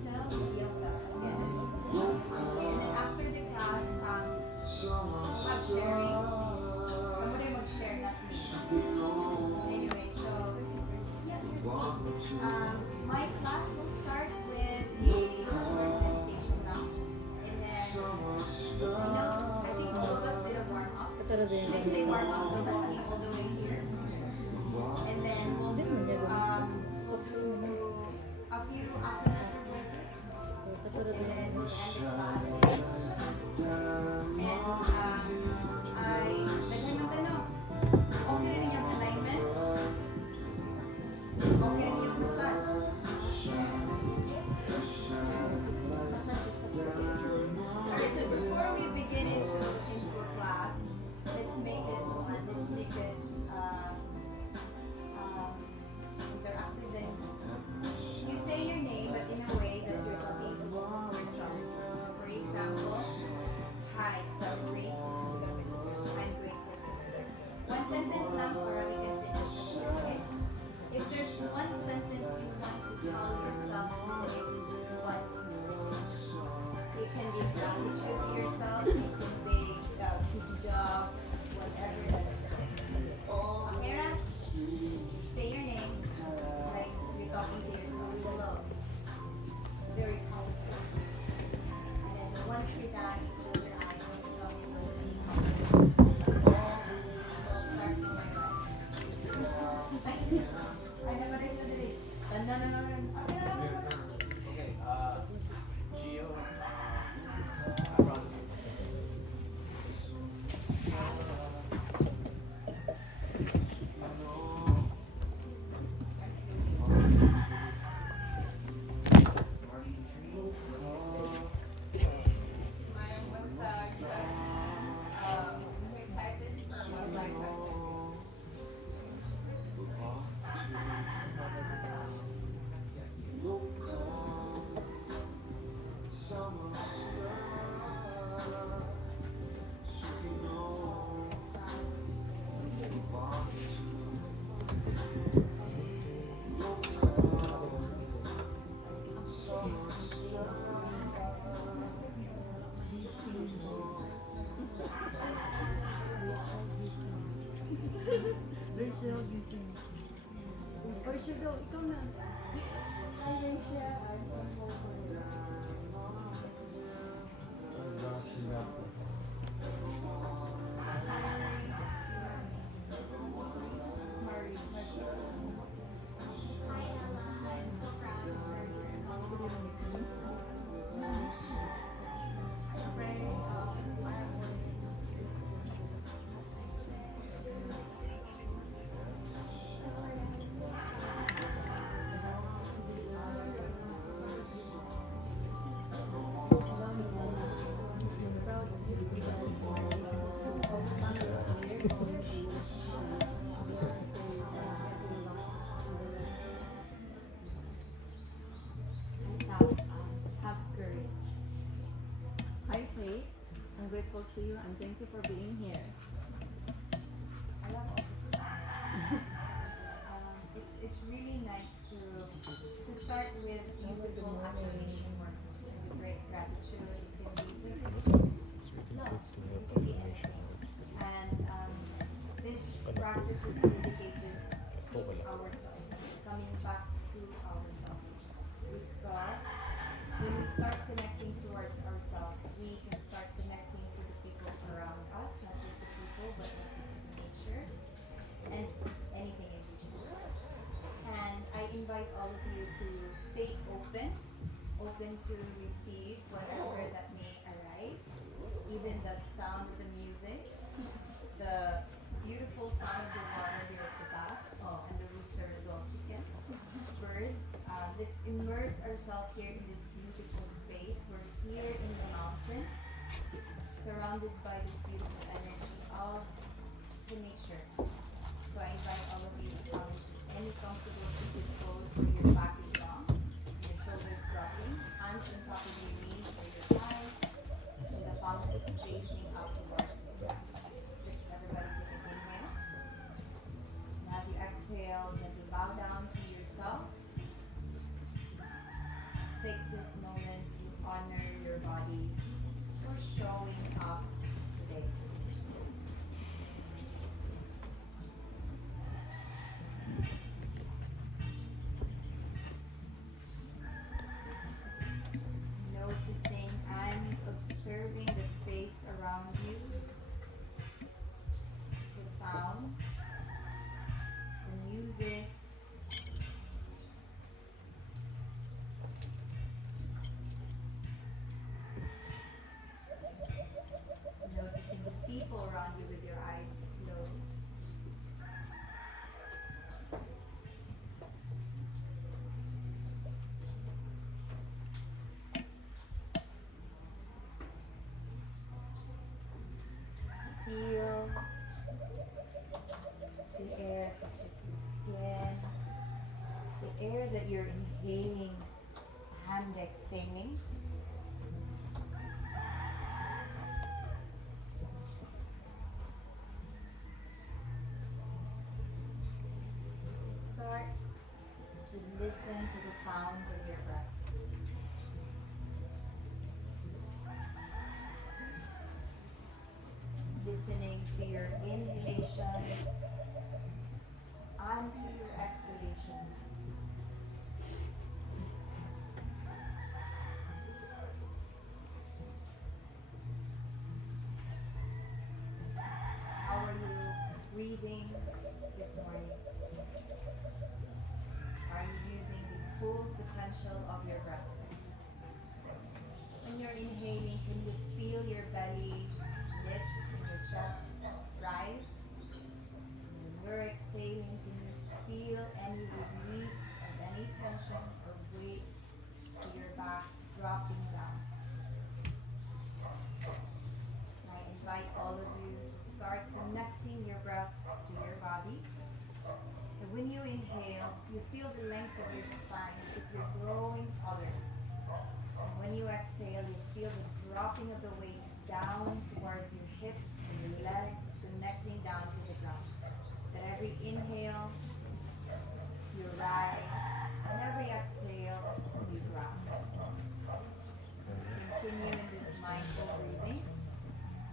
gentle yoga again. Okay, and then after the class, we'll have sharing. I'm gonna mag-share, not me. Anyway, so yes, my class will start with a short meditation now, and then I think all of us did a warm up. They say warm up the body all the way here, and then we'll do a few asanas or poses, and then we'll end the class and I daghan ng tanong, okay rin yung alignment? Okay rin yung massage? Massage is supportive. Alright, so before we begin into a class, let's make it fun. Let's make it interactive. Then you say your name, but in a way that you're talking to yourself. For example, hi, celebrate. I'm grateful. One sentence lang para we can finish. Okay? If there's one sentence you want to tell yourself today, what is it? It can be gratitude to yourself. It can be good job, whatever that is. Akira, say your name like you're talking to yourself. Hello. Very comfortable. And then once you're done, you close your eyes and you talk to yourself. So I'll start from my right. Ay, naman rin sa dali. Tanda na naman. Okay na naman. Okay, Gio, Ron. Mayroong bansag sa excited for my lifetime. Rachel, gising. Rachel daw, ikaw na. Hi, Rachel. Have courage. Hi, Faith. I'm grateful to you and thank you for being here. I love all this. It's really nice to start with beautiful affirmation words and with great gratitude. It can be just love. It can be anything. And this practice is dedicated to ourselves, coming back to ourselves. Because when we start connecting towards ourselves, we can start connecting to the people around us, not just the people, but also to nature and anything in between. And I invite all of you to stay open to receive whatever that may arrive, even the sound of the music, the beautiful sound of the water here at the back, and the rooster as well, chicken, birds. Let's immerse ourselves here in this beautiful space. We're here in the mountain, surrounded by this beautiful energy of the nature. So I invite all of you to come any comfortable seated pose where your back is long, your shoulders dropping, hands on top of your knees or your thighs, and the palms facing out towards the sky. Just everybody take a inhale. And as you exhale, gently bow down to yourself. take this moment to honor your body for showing up today. Noticing and observing the space around you, the sound, the music, noticing the people around you with your eyes closed. Feel the air touches the skin, the air that you're inhaling and exhaling. Start to listen to the sound of your breath. Listening to your inhalation and to your exhalation. How are you breathing this morning? Are you using the full potential of your breath? When you're inhaling, can you feel your belly lift and your chest rise? When you're exhaling, can you feel any release of any tension or weight to your back dropping down? I invite all of you to start connecting your breath to your body. And when you inhale, you feel the length of your spine as if you're growing taller. And when you exhale, you feel the dropping of the weight down towards your hips and your legs, connecting down to the ground. At every inhale, you rise, and every exhale, you ground. Continue in this mindful breathing.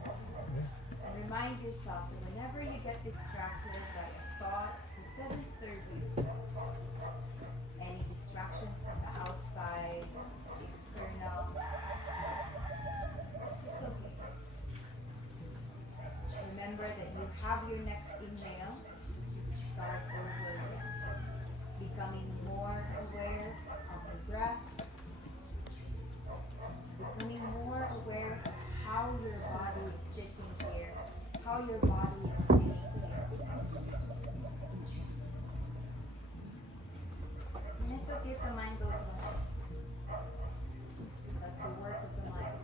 And remind yourself that whenever you get distracted by a thought that doesn't serve you, any distractions from the outside, the external, it's okay. Remember that you have your next inhale to start over again, becoming more aware of the breath, becoming more aware of how your body is sitting here, how your body is feeling here. And it's okay if the mind goes on. That's the work of the mind.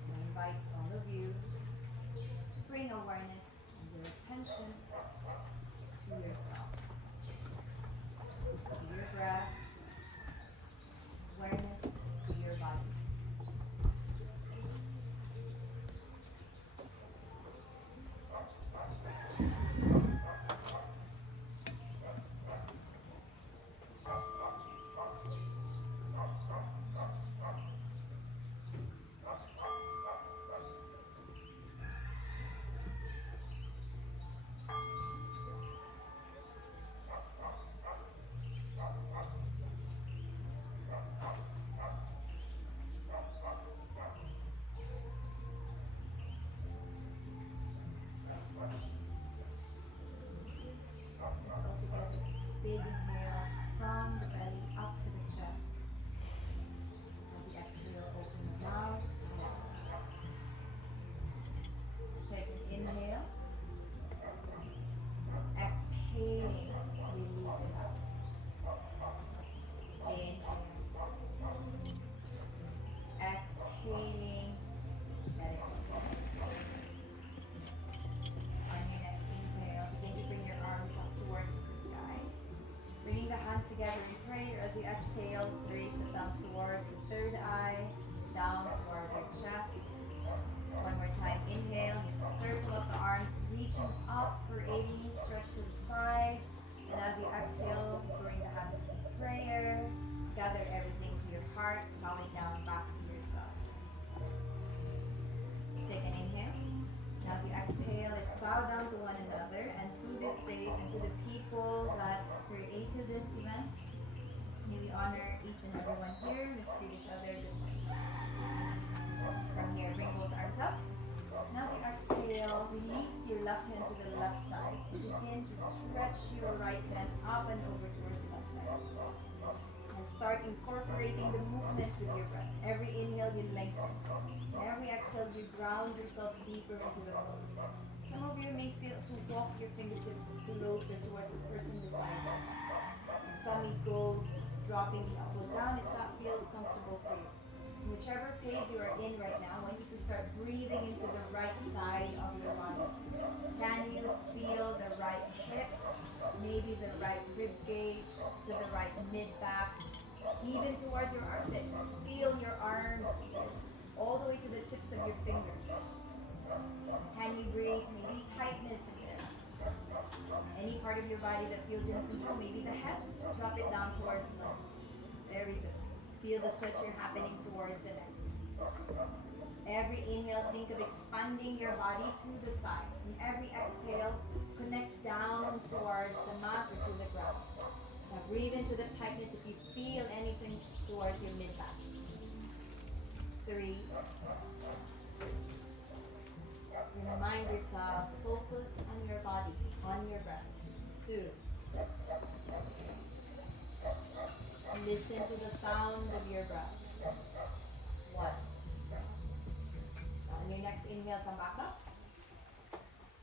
I invite all of you to bring awareness and your attention to yourself, to your breath, awareness to your body. Let's go together. Big inhale from the belly up to the chest. As you exhale, open the mouth. Take an inhale. Exhaling, release it out. Inhale. Exhaling, let it go. On your next inhale, begin to bring your arms up towards the sky. Bringing the hands together in prayer as you exhale, raise the thumbs towards the third eye, down towards your chest. One more time, inhale, you circle up the arms, reaching up for 80, stretch to the side. And as you exhale, bring the down to one another and through this space and to the people that created this event. May we honor each and everyone here. Let's greet each other. Good morning. From here, bring both arms up. Now as you exhale, release your left hand to the left side. Begin to stretch your right hand up and over towards the left side. And start incorporating the movement with your breath. Every inhale, you lengthen. Every exhale, you ground yourself deeper into the pose. Some of you may feel to walk your fingertips closer towards the person beside you. Some may go dropping the elbow down if that feels comfortable for you. Whichever phase you are in right now, I want you to start breathing into the right side of your body. Can you feel the right hip, maybe the right rib cage, to the right mid-back, even towards your armpit? Feel your arms all the way to the tips of your fingers. Can you breathe? Maybe tightness here. Any part of your body that feels unequal, maybe the head, drop it down towards the nose. Very good. Feel the stretching happening towards the neck. Every inhale, think of expanding your body to the side. And every exhale, connect down towards the mat or to the ground. Now breathe into the tightness if you feel anything towards your mid-back. 3. Remind yourself, focus on your body, on your breath. 2. Listen to the sound of your breath. 1. On your next inhale, come back up.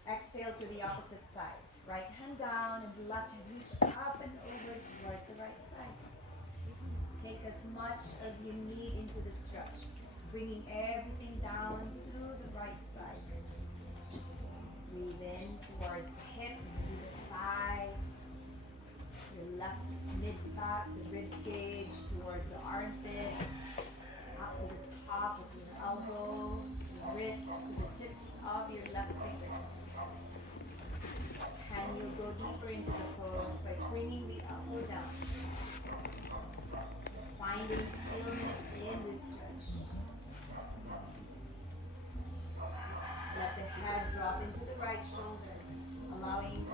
Exhale to the opposite side. Right hand down and left hand reach up and over towards the right side. Take as much as you need into the stretch, bringing everything down to the right side. Breathe in towards the hip, the thigh, your left mid-back, the rib cage, towards the armpit, up to the top of your elbow, your wrist, to the tips of your left fingers. Can you go deeper into the pose by bringing the elbow down? Finding stillness in this stretch. Let the head drop into the right shoulder, allowing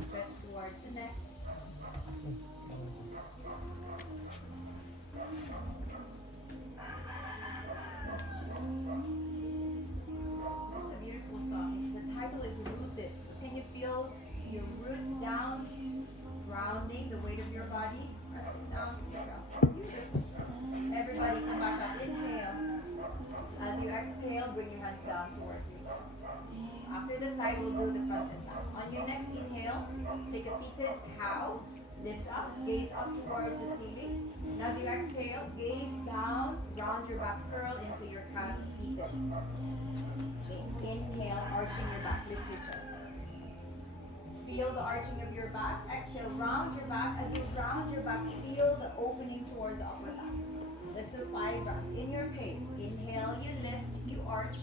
stretch towards the neck. That's a beautiful song. The title is Rooted. Can you feel your root down, grounding the weight of your body, pressing down to the ground? Beautiful. Everybody come back up. Inhale. As you exhale, bring your hands down towards your chest. After the side, we'll do the front and back. On your next inhale, take a seated cow. Lift up, gaze up towards the ceiling. And as you exhale, gaze down, round your back, curl into your cat seated. Inhale, arching your back, lift your chest. Feel the arching of your back. Exhale, round your back. As you round your back, feel the opening towards the upper back. Let's do 5 rounds. In your pace. Inhale, you lift, you arch.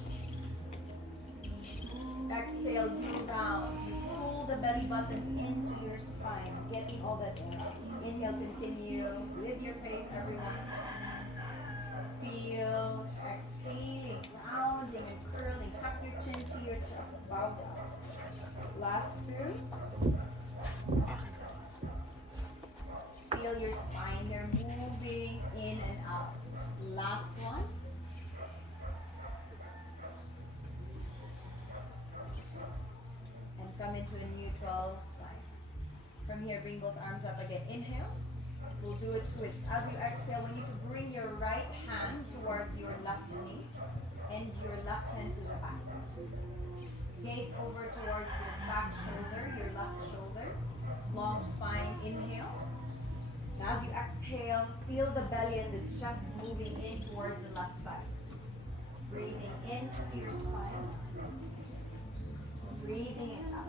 Exhale, you round. You pull the belly button into your spine, getting all that air out. Inhale, continue with your pace, everyone. Feel, exhaling, rounding and curling. Tuck your chin to your chest. Bow down. Last 2. Feel your spine here moving in and out. Last one. And come into a neutral spine. From here, bring both arms up again. Inhale. We'll do a twist. As you exhale, we need to bring your right hand towards your left knee and your left hand to the back. Gaze over towards your back shoulder, your left shoulder. Long spine, inhale. Now as you exhale, feel the belly and the chest moving in towards the left side. Breathing into your spine. Breathing it out.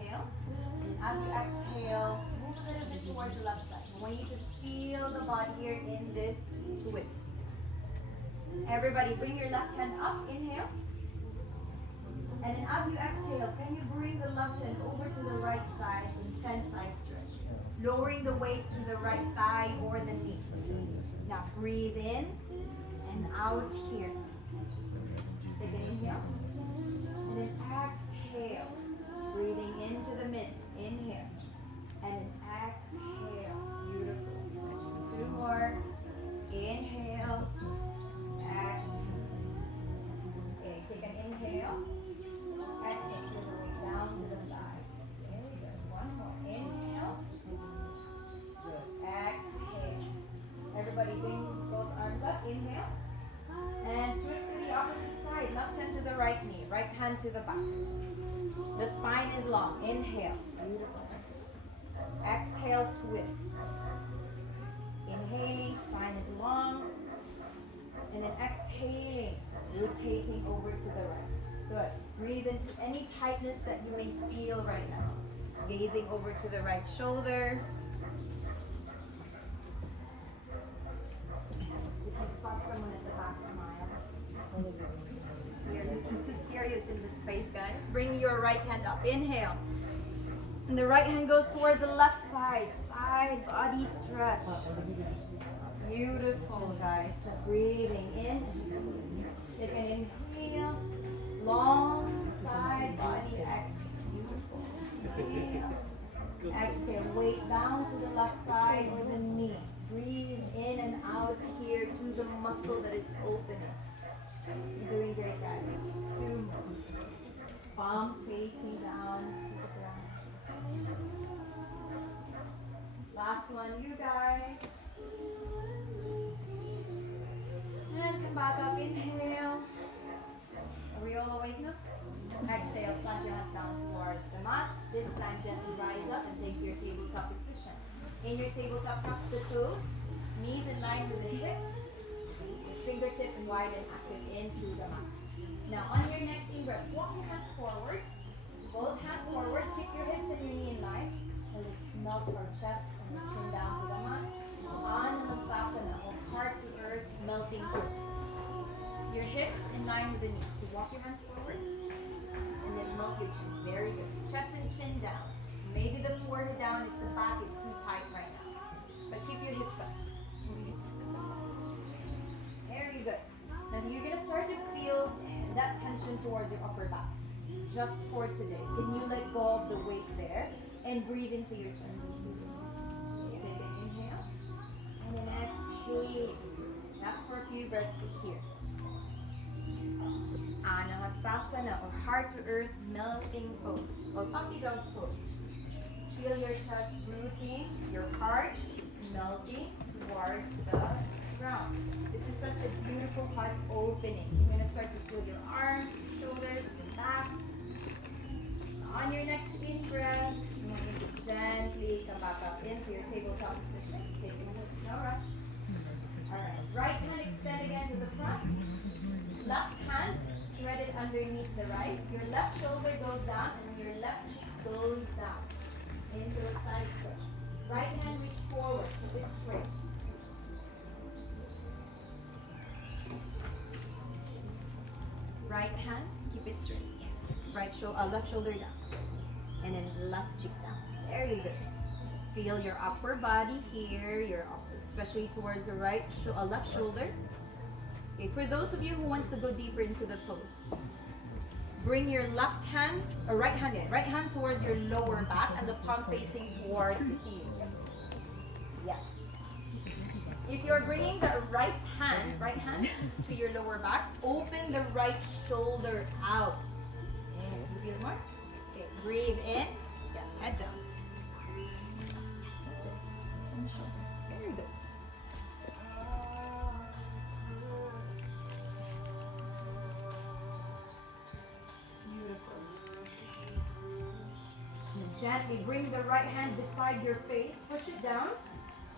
Inhale. And as you exhale, move a little bit towards the left side. I want you to feel the body here in this twist. Everybody bring your left hand up. Inhale. And then as you exhale, can you bring the left hand over to the right side in 10 side stretch? Lowering the weight to the right thigh or the knee. Now breathe in and out here. Take an inhale. And then exhale. hand to the back. The spine is long. Inhale. Beautiful. Exhale, twist. Inhaling, spine is long. And then exhaling, rotating over to the right. Good. Breathe into any tightness that you may feel right now. Gazing over to the right shoulder. If you spot someone at the back, smile. We are looking too serious in this space, guys. Bring your right hand up. Inhale. And the right hand goes towards the left side. Side body stretch. Beautiful, guys. So breathing in. Take an inhale. Long side body exhale. Beautiful. Inhale. Exhale. Weight down to the left thigh or the knee. Breathe in and out here to the muscle that is opening. You're doing great, guys. 2 more. Palm facing down to the ground. Last one, you guys. And come back up. Inhale. Are we all awake now? Exhale. Plant your hands down towards the mat. This time, gently rise up and take your tabletop position. In your tabletop, tuck the toes. Knees in line with the hips. Fingertips wide and active into the mat. Now on your next in-breath, walk your hands forward. Both hands forward. Keep your hips and your knee in line. And let's melt our chest and the chin down to the mat. Anustasana, or heart to earth, melting pose. Your hips in line with the knees. So walk your hands forward. And then melt your chest. Very good. Chest and chin down. Maybe the forehead down if the back is too tight right now. But keep your hips up. Very good. Now you're going to start to feel that tension towards your upper back. Just for today. Can you let go of the weight there and breathe into your chest? Take an inhale. And then exhale. Just for a few breaths to here. Anahastasana, or heart to earth melting pose, or puppy dog pose. Feel your chest rooting, your heart melting towards the ground. This is such a beautiful heart opening. You're going to start to feel your arms, your shoulders, your back. On your next in breath, you're going to gently come back up into your tabletop position. Take it. Alright. Alright. Right hand extend again to the front. Left hand threaded underneath the right. Your left shoulder goes down and your left cheek goes down into a side stretch. Right hand reach forward, keep it straight. Right hand, keep it straight. Yes. Left shoulder down. Yes. And then left cheek down. Very good. Feel your upper body here, especially towards the left shoulder. Okay, for those of you who wants to go deeper into the pose, bring your left hand, or right hand towards your lower back and the palm facing towards the ceiling. Yes. If you're bringing the right hand to your lower back, open the right shoulder out. And feel more. Okay, breathe in. Yeah, head down. That's it. And the shoulder. Very good. Gently bring the right hand beside your face, push it down,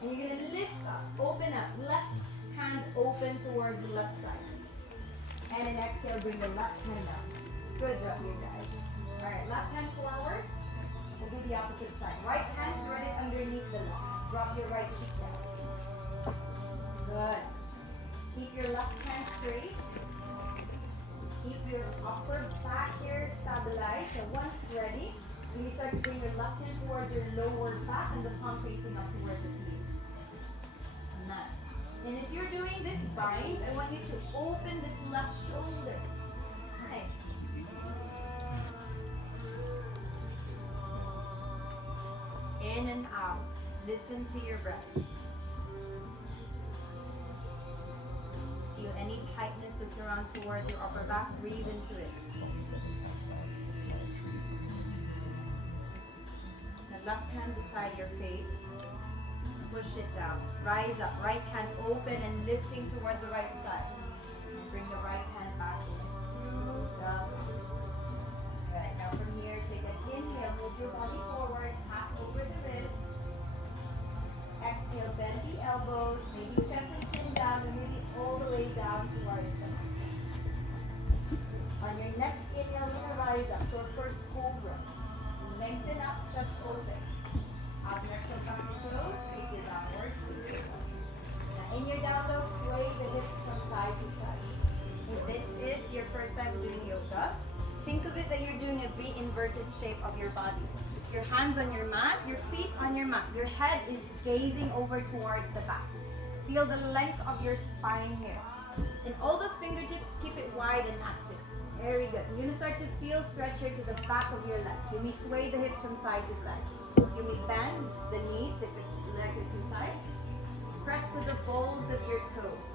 and you're going to lift up, open up, left hand open towards the left side. And then exhale, bring the left hand down. Good job, you guys. Alright, left hand forward, we'll do the opposite side. Right hand threaded underneath the left. Drop your right cheek down. Good. Keep your left hand straight. Keep your upper back here stabilized. So once ready, when you start to bring your left hand towards your lower back and the palm facing up towards the ceiling. Nice. And if you're doing this bind, I want you to open this left shoulder. Nice. In and out. Listen to your breath. Feel any tightness that surrounds towards your upper back. Breathe into it. Left hand beside your face. Push it down. Rise up. Right hand open and lifting towards the right side. And bring the right hand back in. Close up. inverted shape of your body. Your hands on your mat, your feet on your mat. Your head is gazing over towards the back. Feel the length of your spine here. And all those fingertips, keep it wide and active. Very good. You're going to start to feel stretch here to the back of your legs. You may sway the hips from side to side. You may bend the knees if the legs are too tight. Press to the balls of your toes.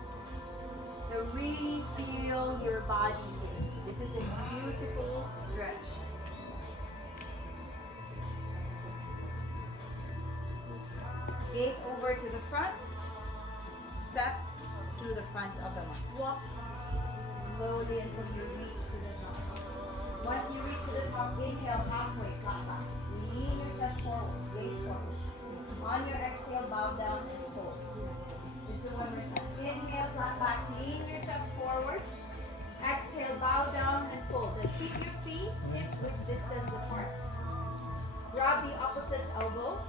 Now really feel your body here. This is a beautiful stretch. Gaze over to the front. Step to the front of the mat. Walk slowly until you reach to the top. Once you reach to the top, inhale halfway, flat back. Lean your chest forward, gaze forward. On your exhale, bow down and fold. Let's do one more time. Inhale, flat back, lean your chest forward. Exhale, bow down and fold. Then keep your feet hip width distance apart. Grab the opposite elbows.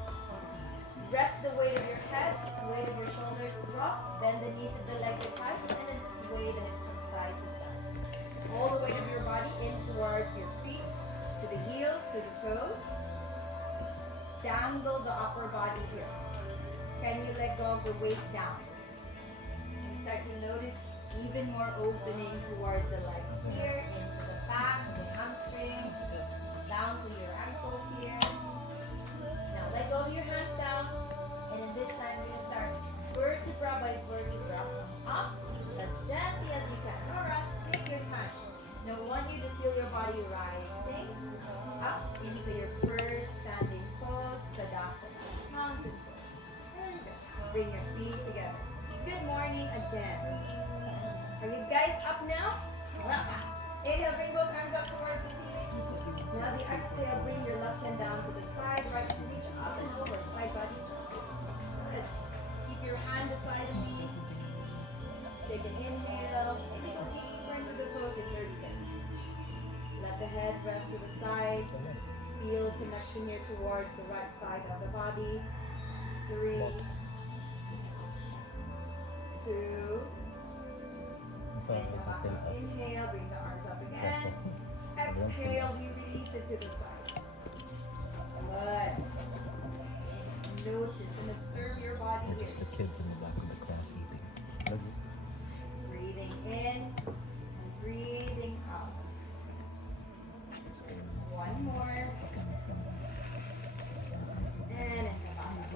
Rest the weight of your head, weight of your shoulders drop. Bend the knees if the legs are tight, and then sway the hips from side to side. All the weight of your body in towards your feet, to the heels, to the toes. Dangle the upper body here. Can you let go of the weight down? And you start to notice even more opening towards the legs here, into the back, the hamstring, down to your ankles here. Now let go of your hands down, and then this time we're going to start vertebra by vertebra. Up, as gently as you can. No rush, take your time. Now I want you to feel your body rising up into your first standing pose, Tadasana, mountain pose. Very good. Bring your feet together. Good morning again. Are you guys up now? Inhale, bring both arms up towards the ceiling. Now as you exhale, bring your left hand down to the side, right to reach up and over, side body stretch. Good. Keep your hand beside the knee. Take an inhale, and go deeper into the pose in your space. Let the head rest to the side. Feel connection here towards the right side of the body. 3, 2, inhale, bring the arms up again. Exhale, we release it to the side. Good. Notice and observe your body here. Just the kids in the back of the class eating. Breathing in and breathing out. One more. And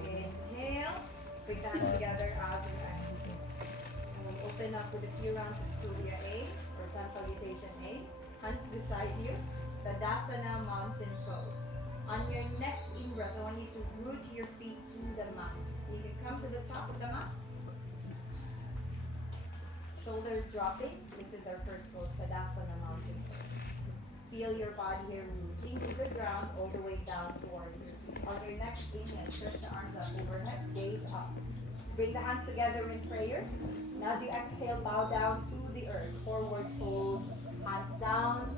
inhale. Bring the hands together as you exhale. And we open up with a few rounds of Surya A or Sun Salutation A. Hands beside you. Tadasana Mountain Pose. On your next in-breath, I want you to root your feet to the mat. You can come to the top of the mat. Shoulders dropping. This is our first pose, Tadasana Mountain Pose. Feel your body here rooting to the ground all the way down towards you. On your next inhale, stretch the arms up overhead, gaze up. Bring the hands together in prayer. Now as you exhale, bow down to the earth. Forward fold, hands down.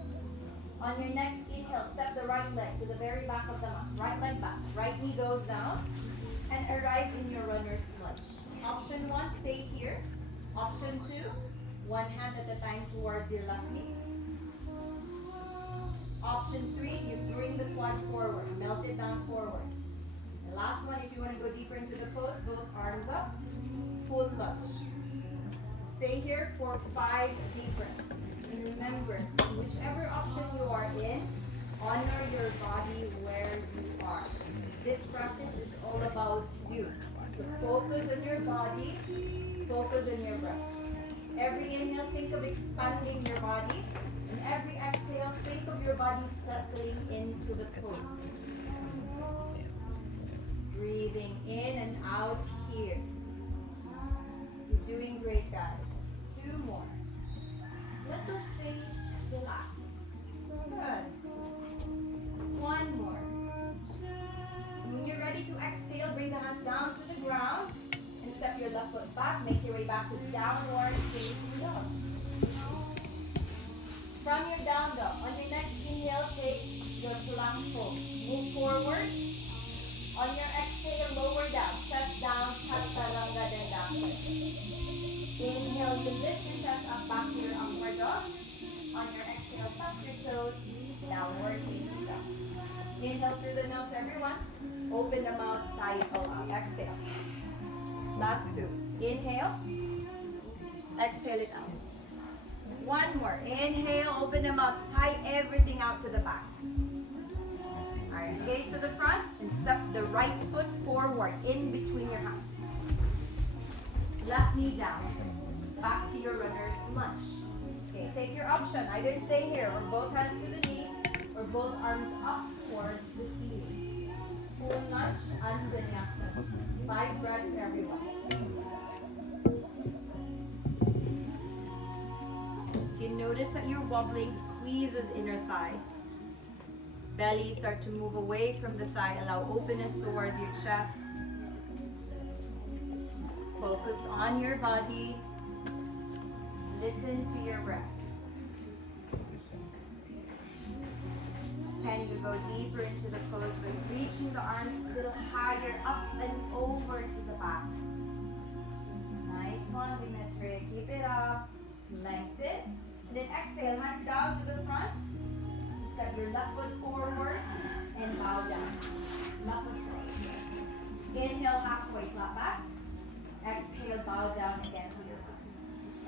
On your next inhale, step the right leg to the very back of the mat. Right leg back. Right knee goes down and arrive in your runner's lunge. Option 1, stay here. Option 2, one hand at a time towards your left knee. Option 3, you bring the quad forward, melt it down forward. The last one, if you want to go deeper into the pose, both arms up, full lunge. Stay here for 5 deep breaths. And remember, whichever option you are in, honor your body where you are. This practice is all about you. So focus on your body, focus on your breath. Every inhale, think of expanding your body. And every exhale, think of your body settling into the pose. Breathing in and out here. You're doing great, guys. 2 more. Let those face relax. Good. 1 more. When you're ready to exhale, bring the hands down to the ground and step your left foot back. Make your way back to the downward facing dog. From your down dog, on your next inhale, take your plank fold. Move forward. On your exhale, lower down. Chest down, chaturanga, then downward. Inhale, you lift your chest up back to your upward dog. On your exhale, touch your toes, downward facing dog. Inhale through the nose, everyone. Open the mouth, cycle out. Exhale. Last two. Inhale. Exhale it out. One more. Inhale, open the mouth, sigh everything out to the back. Alright, gaze to the front and step the right foot forward in between your hands. Left knee down. Back to your runner's lunge. Okay, take your option. Either stay here or both hands to the knee or both arms up towards the ceiling. Full lunge and vinyasa. 5 breaths, everyone. You notice that you're wobbling, squeeze those inner thighs. Belly start to move away from the thigh. Allow openness towards your chest. Focus on your body. Listen to your breath. Can you go deeper into the pose by reaching the arms a little higher up and over to the back. Nice one, Dimitri. Keep it up. Lengthen. And then exhale, hands down to the front. Step your left foot forward and bow down. Left foot forward. Inhale, halfway, flat back. Exhale, bow down again to your left.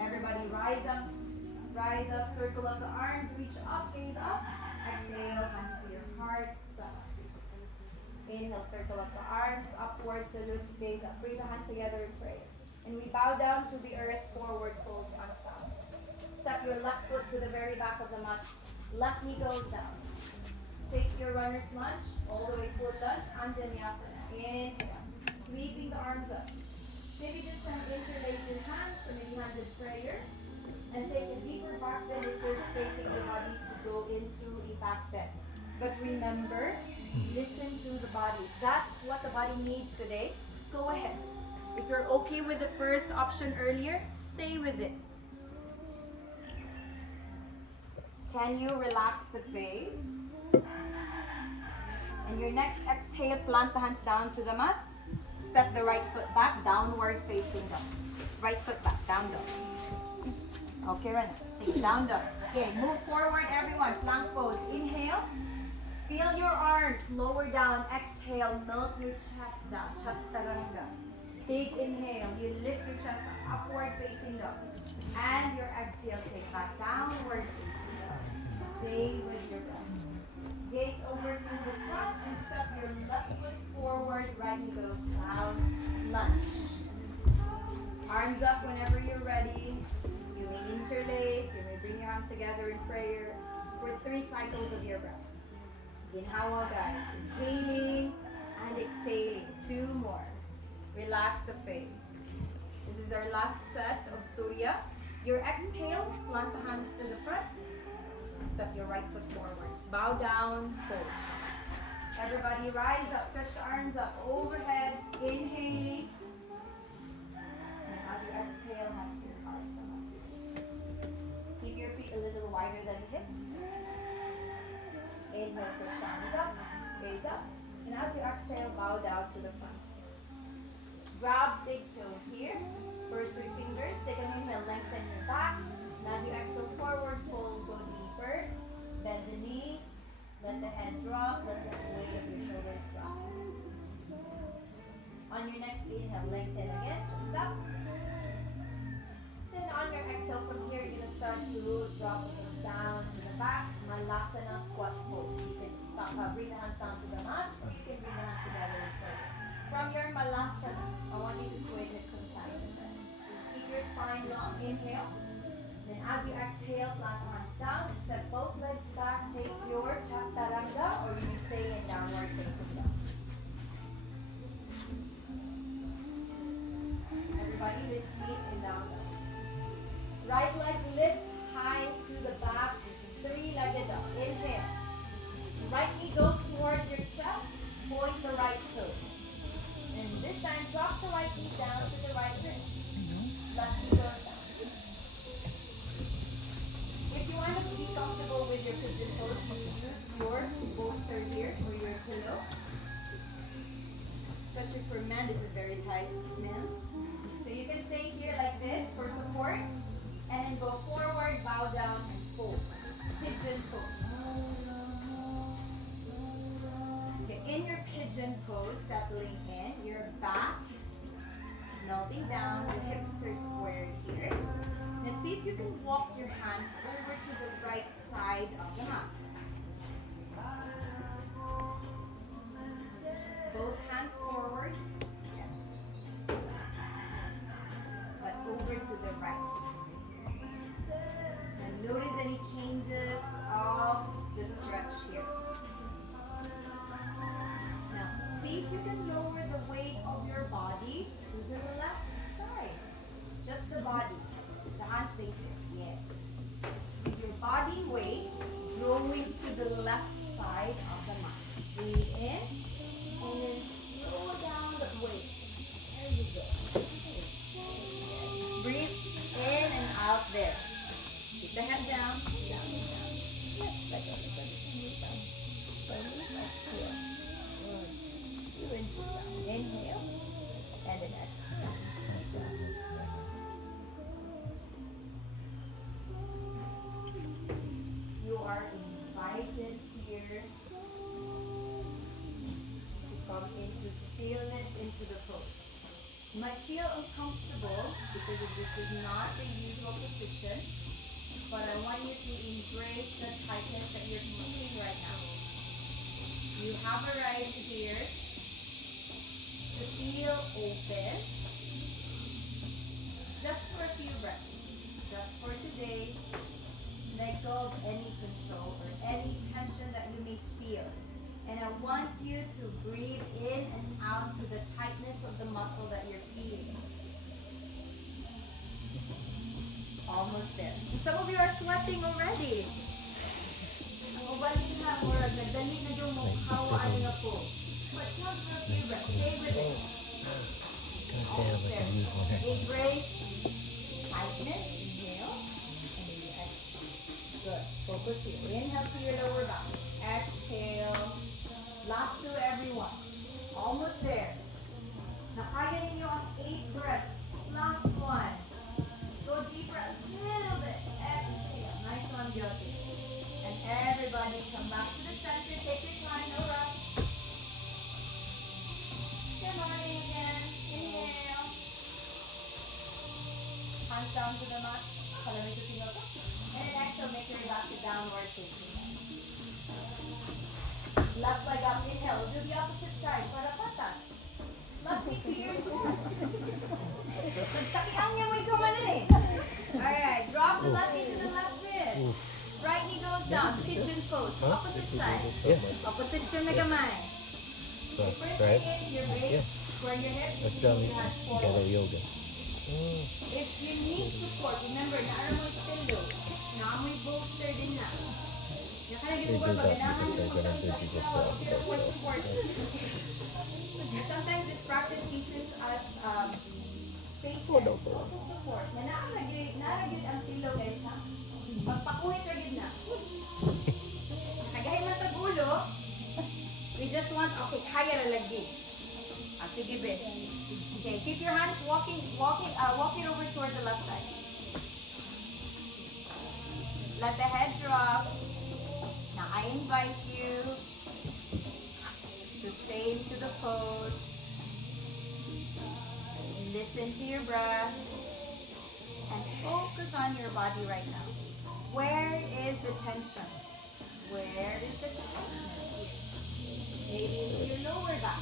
Everybody rise up, circle of the arms, reach up, gaze up. Exhale, hands to your heart. Inhale, circle of the arms, upward, salute, gaze up. Bring the hands together in prayer. And we bow down to the earth, forward fold, arms down. Step your left foot to the very back of the mat. Left knee goes down. Take your runner's lunge, all the way full lunge, Anjaneyasana. Inhale, sweeping the arms up. Maybe just interlace your hands, or maybe hands in prayer. And take a deeper back bend if you're spacing the body to go into a back bend. But remember, listen to the body. That's what the body needs today. Go ahead. If you're okay with the first option earlier, stay with it. Can you relax the face? And your next exhale, plant the hands down to the mat. Step the right foot back, downward facing dog. Right foot back, down dog. Okay, Rana. Say down dog. Okay, move forward, everyone. Plank pose. Inhale. Feel your arms lower down. Exhale, melt your chest down. Chaturanga. Big inhale. You lift your chest up. Upward facing dog. And your exhale, take back downward facing dog. Stay with your breath. Gaze over to the front and step your left foot forward. Right knee goes down. Lunge. Arms up whenever you're ready. You may interlace. You may bring your arms together in prayer for 3 cycles of your breath. Inhale, guys. Inhaling and exhaling. 2 more. Relax the face. This is our last set of Surya. Your exhale, plant the hands to the front. Step your right foot forward. Bow down, fold. Everybody rise up, stretch the arms up overhead. Inhaling. And as you exhale, hands to your heart. Keep your feet a little wider than the hips. Inhale, stretch the arms up, gaze up. And as you exhale, bow down to the front. Grab big toes here. First 3 fingers. Take an inhale, lengthen your back. And as you exhale forward, fold, go deeper. Bend the knees. Let the head drop. Let the weight of your shoulders drop. On your next inhale, lengthen again. Just up. Then on your exhale from here, you're going to start to drop the hands down to the back. Malasana squat pose. You can stop, bring the hands down to the mat, or you can bring the hands together in prayer. From your Malasana, I want you to sway it from side to side. Keep your spine long. Inhale. Then as you exhale, plant the hands down. Step both legs back. Take your Chaturanga, or you may stay in downward facing dog. Everybody, let's meet in down dog. Right leg lift high to the back. 3-legged dog. Inhale. Right knee goes towards your chest. Point the right toe. And this time, drop the right knee down to the right wrist. Left knee goes down. If you want to be comfortable with your pigeon pose, you use your bolster here or your pillow. Especially for men, this is very tight, men. So you can stay here like this for support. And then go forward, bow down, and fold. Pigeon pose. pigeon pose, settling in. Your back melting down, the hips are squared here. Now see if you can walk your hands over to the right side of the mat. Both hands forward. Yes. But over to the right. And notice any changes of the stretch here. Now, see if you can lower the weight of your body to the left side. Just the body. The hand stays there. Yes. So your body weight going to the left side of the mat. Breathe in and then lower down the weight. There you go. Yes. Breathe in and out there. Keep the head down. Down, down. Yes, like everybody can move down. Slowly exhale. Good. 2 inches down. Inhale and then exhale. You are invited here to come into stillness, into the pose. You might feel uncomfortable because this is not the usual position, but I want you to embrace the tightness that you're feeling right now. You have a right here to feel open, just for a few breaths, just for today. Let go of any control or any tension that you may feel. And I want you to breathe in and out to the tightness of the muscle that you're feeling. Almost there. Some of you are sweating already. Ang ubalin na, or nagdali na yung mukhawa na po. But just for a few breaths. Stay with it. Almost there. Embrace tightness. Inhale. And then you exhale. Good. Focus here. Inhale to your lower back. Exhale. Last two, everyone. Almost there. Nakaya ninyo ang 8 breaths. Last one. Go deeper a little bit. Exhale. Nice one, Jyoti. And everybody come back to the center. Take your time. No rush. Good morning again. Inhale. Hands down to the mat. Palamig to singaw to. And then exhale, make your way back to downward facing. Left leg up, inhale. Do the opposite side. Para patas. Left knee to your chest. Nagtakihan niya mo ikaw man eh. Alright, drop the left knee to the left wrist. Right knee goes down. Pigeon pose. Opposite side. Yeah. Opposition na gamay. So, First right? thing is your base. Yeah. Square your hips. Let's go. Your hands forward. Together yoga. If you need support, remember, naaramoy pillow. Naamoy bolster din na. Nakalagay mo ba, maganahan yung support. Sometimes this practice teaches us patience, also support. Na naaragid ang pillow, guys, ha? Pagpakuhit agad na. Nakagahin na tagulo. We just want, okay, kaya na lagi. Sige, be. Okay, keep your hands walk it over toward the left side. Let the head drop. Now I invite you to stay into the pose. Listen to your breath and focus on your body right now. Where is the tension? Where is the tightness here? Maybe into your lower back.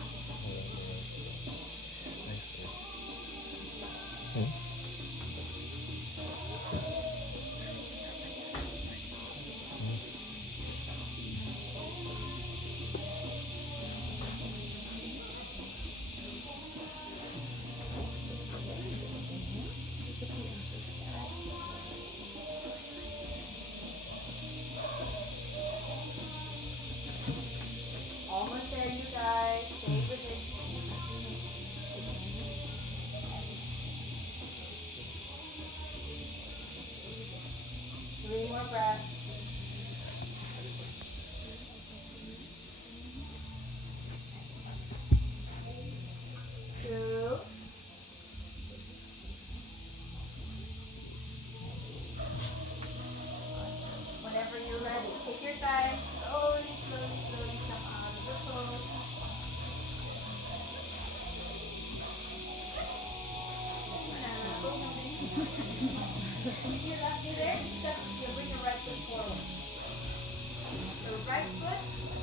Almost there, you guys. Stay with Your left knee there, step, you bring your right foot forward. So right foot,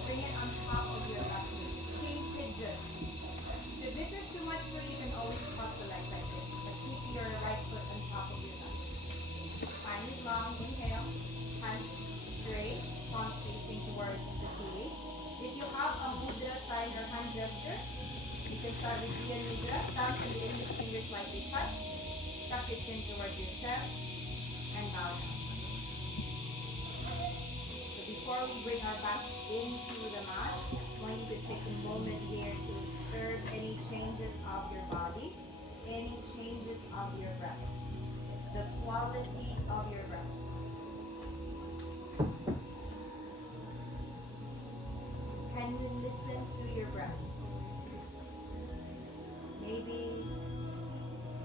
bring it on top of your left knee. King pigeon. So if this is too much for you, you can always cross the legs like this. But keep your right foot on top of your left knee. Spine is long, inhale. Hands straight, palms facing towards the ceiling. If you have a mudra sign or hand gesture, you can start with Diya Mudra. Thumbs and the index fingers slightly touch. Tuck your chin towards your chest and bow down. So before we bring our back into the mat, I want you to take a moment here to observe any changes of your body, any changes of your breath, the quality of your breath. Can you listen to your breath? Maybe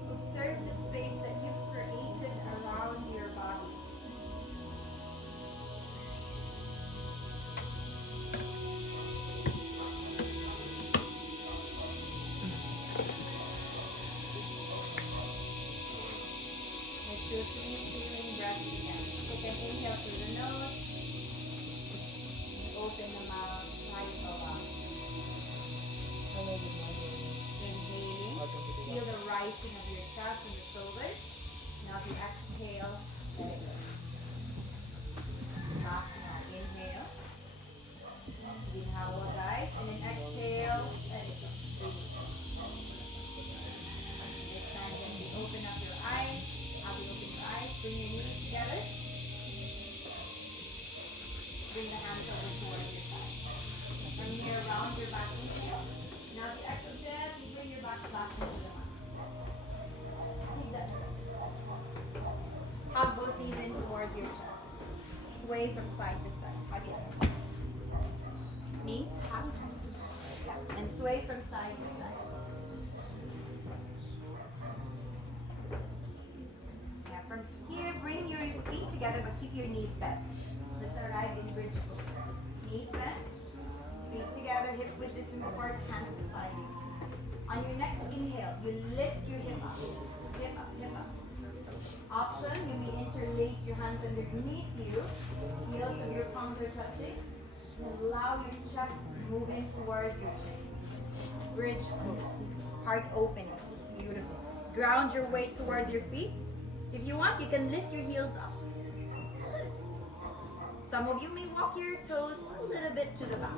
observe the space that you've created around your body. Let's do 3 healing breaths again. Take an inhale through the nose. Open the mouth, side baba. Inhaling, feel the rising of your chest and the shoulders. Now as you exhale, let it go. Last now, inhale. Inhale, guys, and then exhale, let it go. Next time, then you open up your eyes. Have you open your eyes? Bring your knees together. Bring the hands over towards your side. From here, round your back inhale. Now the exhale, you bring your back flat into the mat. Keep that twist. Hug both knees in towards your chest. Sway from side to side. Again. Knees, hug. And sway from side to side. Yeah, from here, bring your feet together, but keep your knees bent. Let's arrive in bridge pose. Knees bent, feet together, hip width is important, hands to the side. On your next inhale, you lift your hip up. Hip up, hip up. Option, you may interlace your hands underneath you. Heels of your palms are touching. And allow your chest to move in towards your chin. Bridge pose. Heart opening. Beautiful. Ground your weight towards your feet. If you want, you can lift your heels up. Some of you may walk your toes a little bit to the back.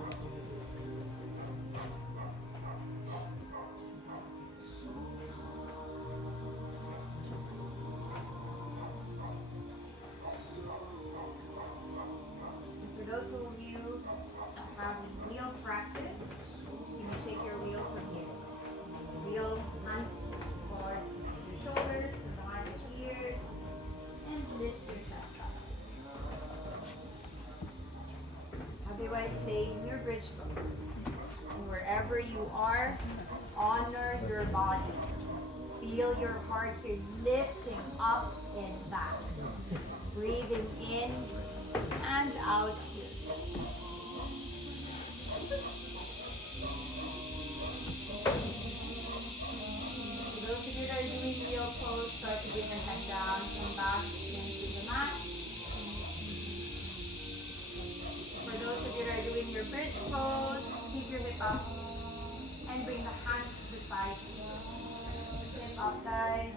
And for those of you who have wheel practice, you can take your wheel from here. Wheel hands towards your shoulders, behind your ears, and lift your chest up. Otherwise, stay in your bridge pose. And wherever you are, honor your body. Feel your heart here lifting up and back. Breathing in and out here. For those of you that are doing wheel pose, start to bring your head down and back into the mat. For those of you that are doing your bridge pose, keep your hip up and bring the hands to the side. Hip up, guys.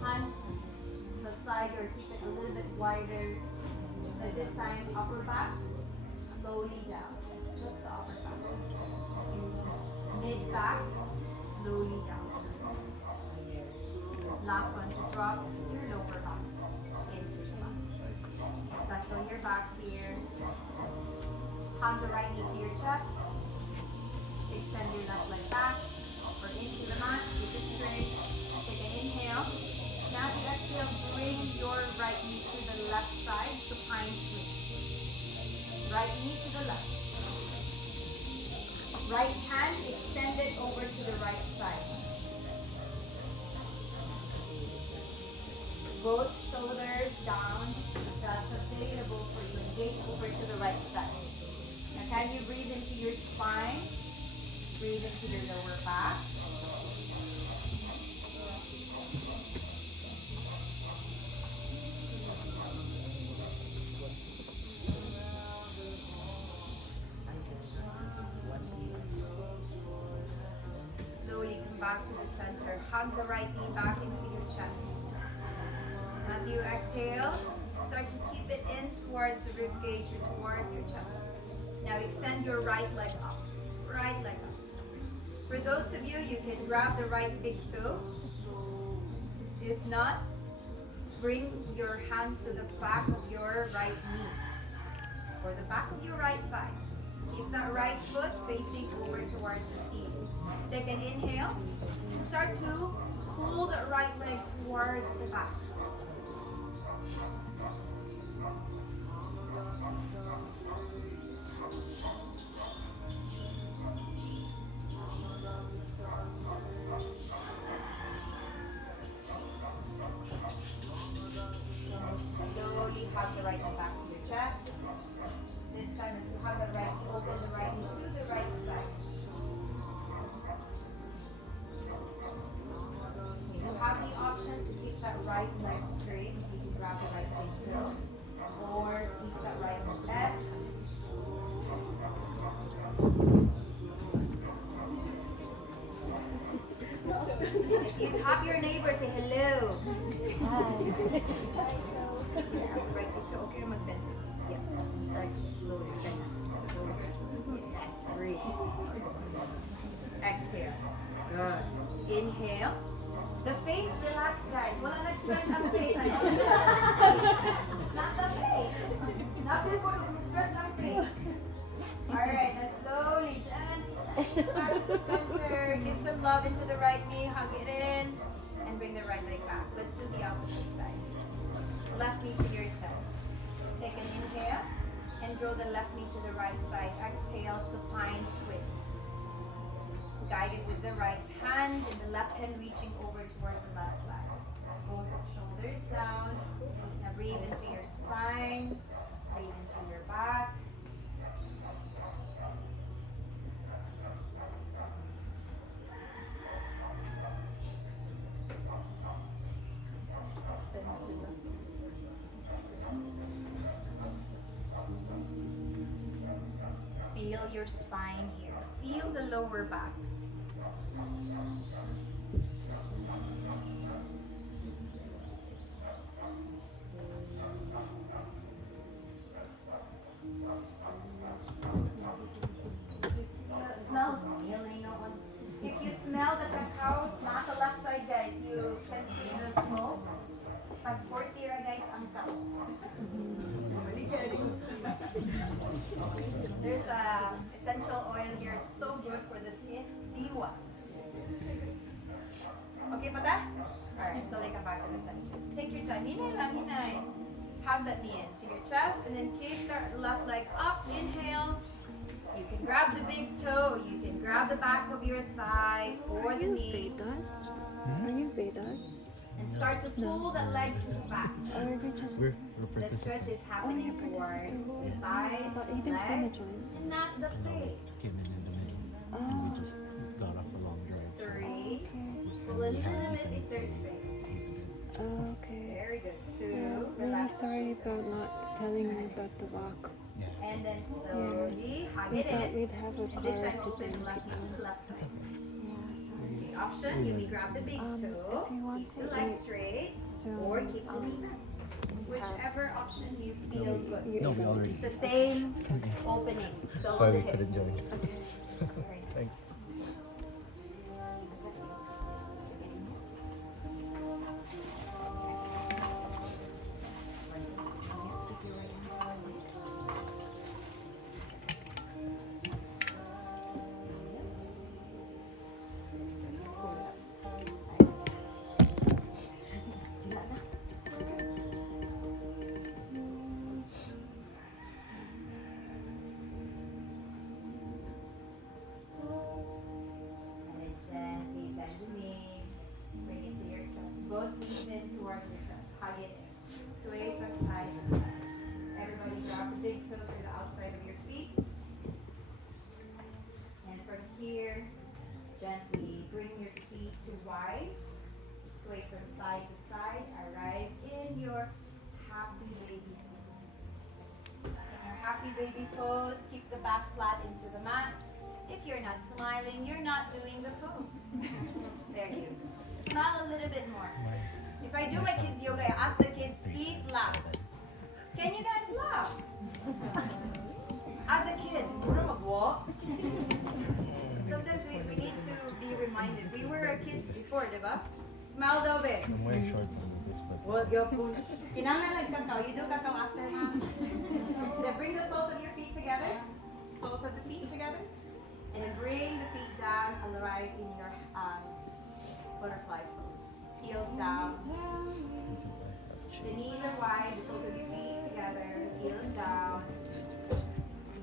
Hands to the side or keep it a little bit wider. At this time, upper back, slowly down. Just the upper back. Mid back, slowly down. Last one to drop your lower back into the mat. Settle your back here. Palm the right knee to your chest. Extend your left leg back or into the mat. Keep it straight. Take an inhale. Now as you exhale, bring your right knee to the left side, supine twist. Right knee to the left. Right hand extended over to the right side. Both shoulders down. That's available for you. And gaze over to the right side. Now can you breathe into your spine? Breathe into the lower back. back to the center. Hug the right knee back into your chest. As you exhale, start to keep it in towards the rib cage or towards your chest. Now extend your right leg up. Right leg up. For those of you, you can grab the right big toe. If not, bring your hands to the back of your right knee or the back of your right thigh. Keep that right foot facing over towards the seat. Take an inhale and start to pull that right leg towards the back. Slowly hug the right knee back to your chest. This time as you hug the right knee, open the right knee to the right side. You have the option to keep that right leg straight. You can grab the right leg toe, or keep that right leg bent. If you tap your neighbor, say hello. Right leg toe. Okay, mag-bend. Yes. Start to slowly bend. Slowly. Yes. Breathe. Exhale. Good. Inhale. The face, relax guys. Wala nag-stretch ang face. I only said the face. Not the face. Not before stretch ang face. Alright, now slowly, gently back to the center. Give some love into the right knee. Hug it in. And bring the right leg back. Let's do the opposite side. Left knee to your chest. Take an inhale. And draw the left knee to the right side. Exhale, supine twist. Guided with the right hand and the left hand reaching over towards the left side. Both shoulders down. Now breathe into your spine. Breathe into your back. Extend to the left. Feel your spine here. Feel the lower back. If you smell the cacao, nasa left side guys, you can see the smoke. Pag 40 ra guys ang tao. There's a essential oil here, so good for the skin. Diwa. Okay pa ta? Alright, slowly come back to the center. Take your time. Hinay lang, hinay. Hug that knee into your chest and then kick that left leg up. Inhale. You can grab the big toe. You can grab the back of your thigh or the knee. Vedas? Are you Vedas? And start to pull that leg to the back. Or are you just... We're The stretch is happening towards the thighs, But the you didn't want leg, to join. and not the face. came in the middle. And we just got off a long drive. So 3. Okay. Pull a little bit if there's space. Okay. Very good. 2. Really Relax. sorry about not telling you about the walk. yeah. And then slowly hug We it thought in. we'd have a And this car time to open take left knee to it. the left side. Yeah, sorry. The option, you may grab the big toe, if you want keep the to leg eat, straight, So, or keep the knee back. Whichever option you feel good. No, we already. It's the same opening. So That's why the we hip. couldn't join. Very nice. Thanks. And then gently bend the knee, bring it to your chest. Both knees in towards your chest. Hug it in. Sway from side to side. Everybody grab the big toes to the outside of your feet. And from here, gently bring your feet to wide. Sway from side to side. Arrive in your happy baby pose. In your happy baby pose, keep the back flat into the mat. If you're not smiling, smiling, you're not doing the pose. There you go. Smile a little bit more. If I do my kids yoga, I ask the kids, please laugh. Can you guys laugh? As a kid, sometimes we need to be reminded. We were kids before, diba? Smile daw, be. I'm wearing shorts on this, but What gyapon? Kinanglan lang kakao. You do kakao after, ha? Then bring the soles of your feet together. Soles of the feet together. And then bring the feet down and right in your butterfly pose. Heels down. The knees are wide. The soles of your feet together. Heels down.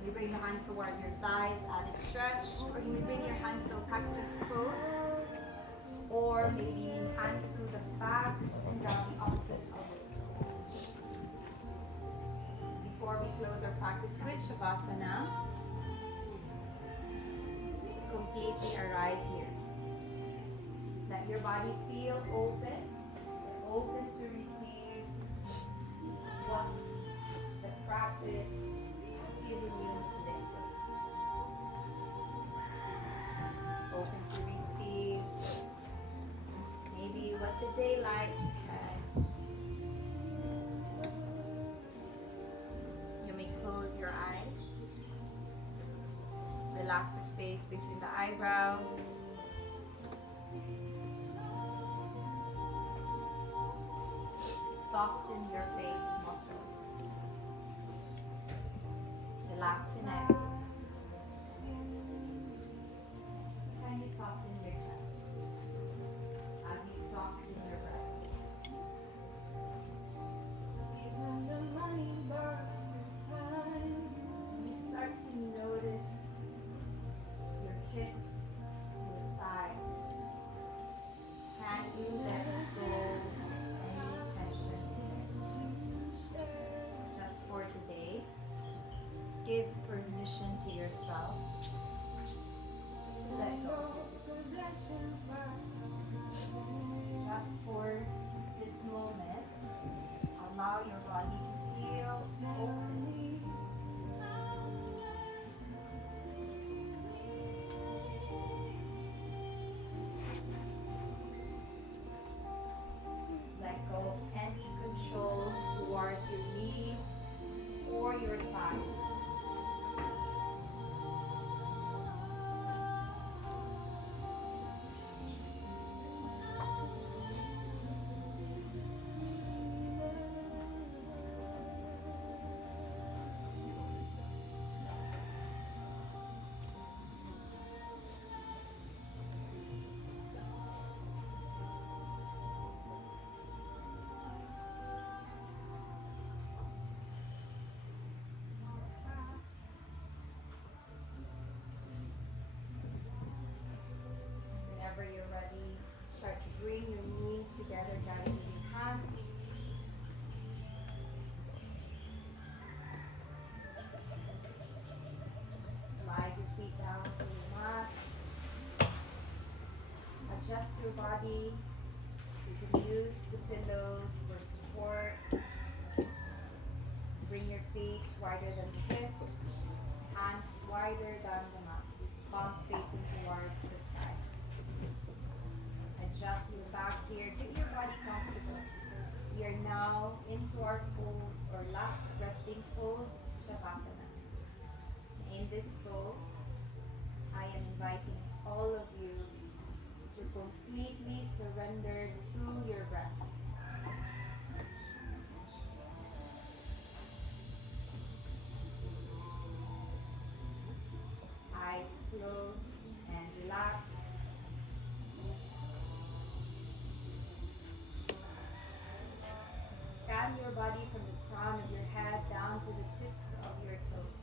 You bring the hands towards your thighs, added stretch. Or you may bring your hands to cactus pose. Or maybe hands to the back and down the opposite of it. Before we close our practice with Shavasana, completely arrive here. Let your body feel open to receive what the practice is giving you today. Open to receive maybe what the daylight had. You may close your eyes. Relax the space between the eyebrows. Soften your face muscles. Relax the neck. Kindly soften your chest as you soften your breath. You start to notice your hips, your thighs. Can you let go any tension there? Just for today, give permission to yourself to let go. Just for this moment, allow your body to feel open. Let go of any control towards your knees or your thighs. Whenever you're ready, start to bring your knees together, guiding your hands. Slide your feet down to the mat. Adjust your body. You can use the pillows for support. Bring your feet wider than the hips, hands wider than the mat, palms facing towards the sky. Adjust your back here, get your body comfortable. We are now into our last resting pose, Shavasana. In this pose, I am inviting all of you to completely surrender to your breath. Eyes closed and relax. Scan your body from the crown of your head down to the tips of your toes.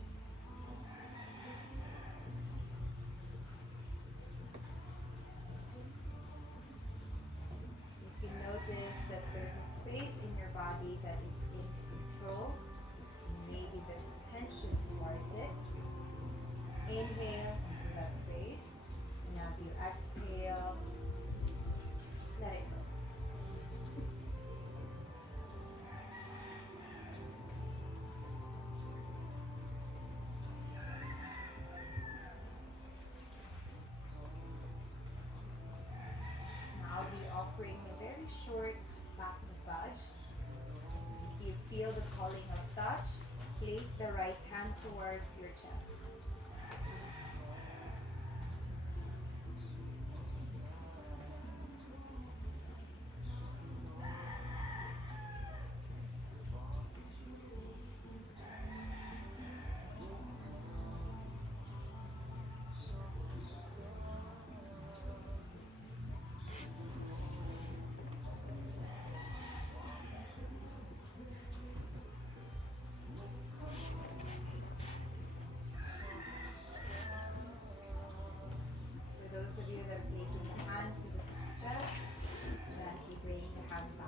You can notice that there's a space in your body that is in control. Maybe there's tension towards it. Inhale into that space, and as you exhale, let it go. offering a very short back massage. If you feel the calling of touch, place the right hand towards your chest. For those of you that are placing the hand to the chest, gently bring the hand back.